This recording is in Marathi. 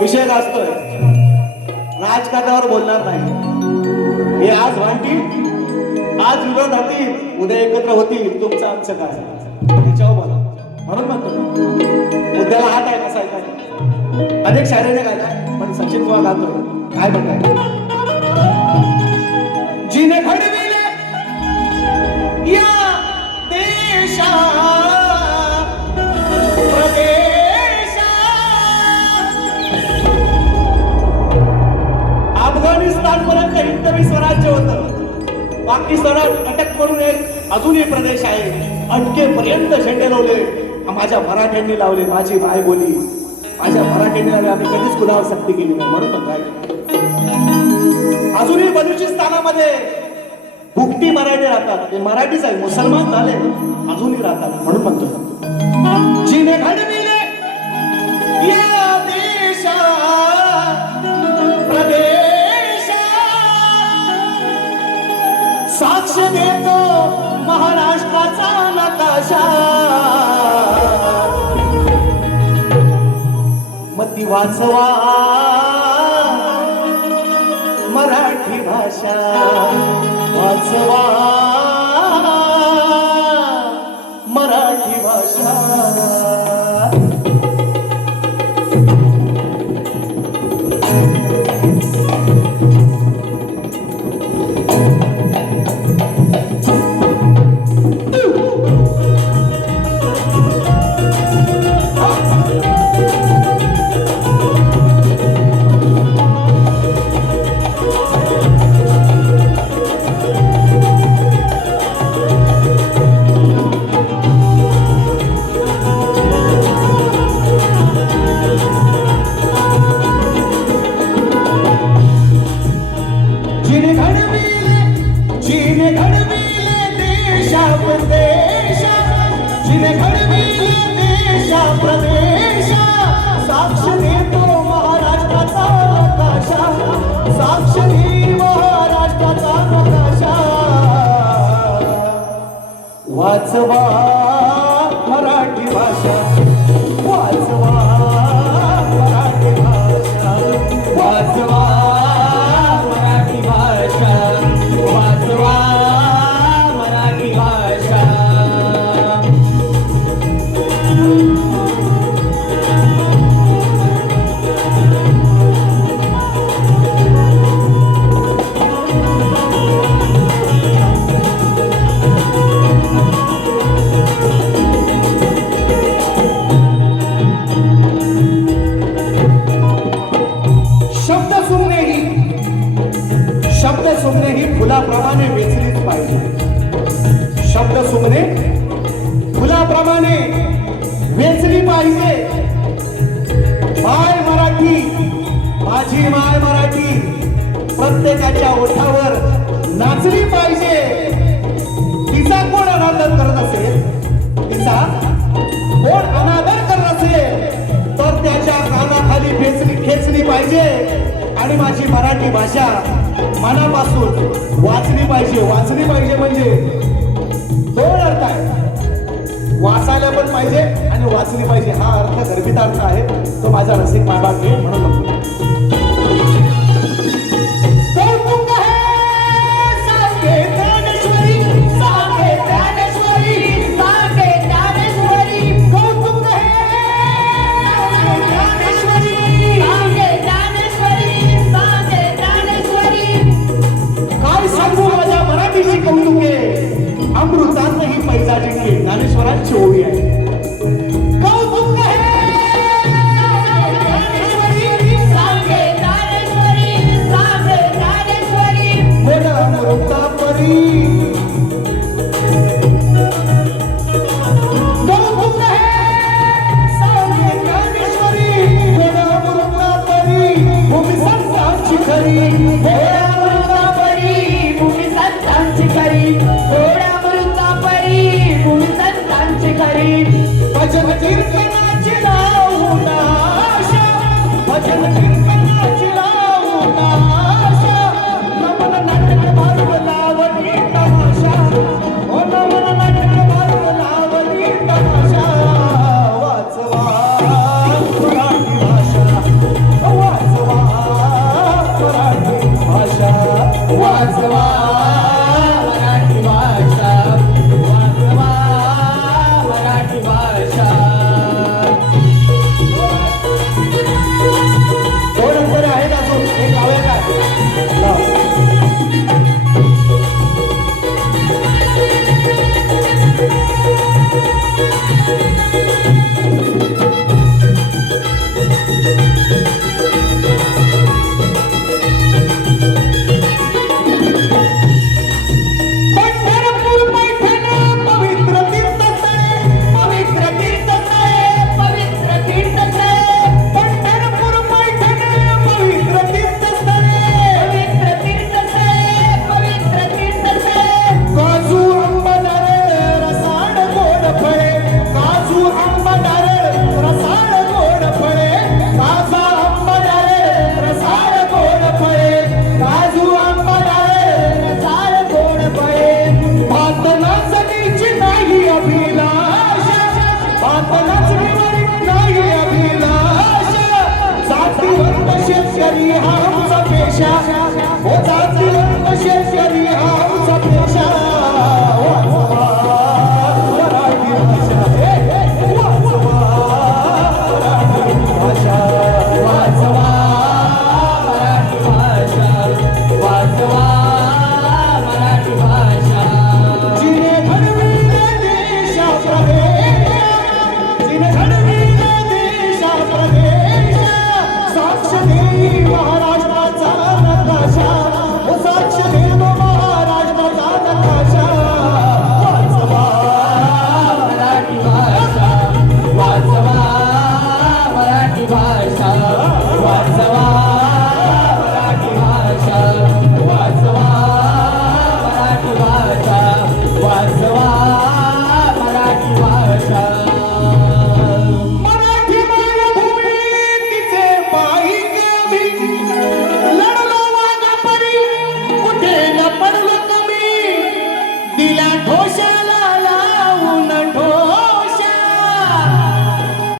विषय गाजतोय. राजकारणावर बोलणार नाही. हे आज भांडतील आज विरोध राहतील उद्या एकत्र होतील तुमचं आमचं काय? त्याच्यावर बोला. म्हणून म्हणतो. उद्याला हा हात आहे कसा आहे अनेक शायराने काय काय पण सचिन तुम्हाला गातो काय म्हणताय? पाकिस्तानात अटक करून एक अजूनही प्रदेश आहे. अटकेपर्यंत झेंडे लावले. माझ्या मराठ्यांनी लावले. माझी बाय बोली. माझ्या मराठ्यांनी लावले आम्ही कधीच कुणावर सक्ती केली नाही. म्हणून काय? अजूनही बलुचिस्तानामध्ये भुकटी मराठी राहतात. ते मराठीच आहे. मुसलमान झाले. अजूनही राहतात. नकाशा मती वाचवा. मराठी भाषा वाचवा. जिने घडविले देशा प्रदेशा जिने घडविले देशा प्रदेशा साक्ष देतो महाराष्ट्राचा नकाशा साक्ष दे महाराष्ट्राचा नकाशा वाचवा. फुलाप्रमाणे वेचलीच पाहिजे. शब्द सुमने फुलाप्रमाणे वेचली पाहिजे. माय मराठी माझी माय मराठी प्रत्येकाच्या ओठावर नाचली पाहिजे. तिचा कोण अनादर करत असेल? तिचा कोण अनादर करत असेल? तर त्याच्या कानाखाली खेचली खेचली पाहिजे. आणि माझी मराठी भाषा मनापासून वाचली पाहिजे. वाचली पाहिजे म्हणजे दोन अर्थ आहे वाचायला पण पाहिजे आणि वाचली पाहिजे. हा अर्थ गर्भित अर्थ आहे. तो माझा रसिक मायबाप घे म्हणून 家。家家さわざわ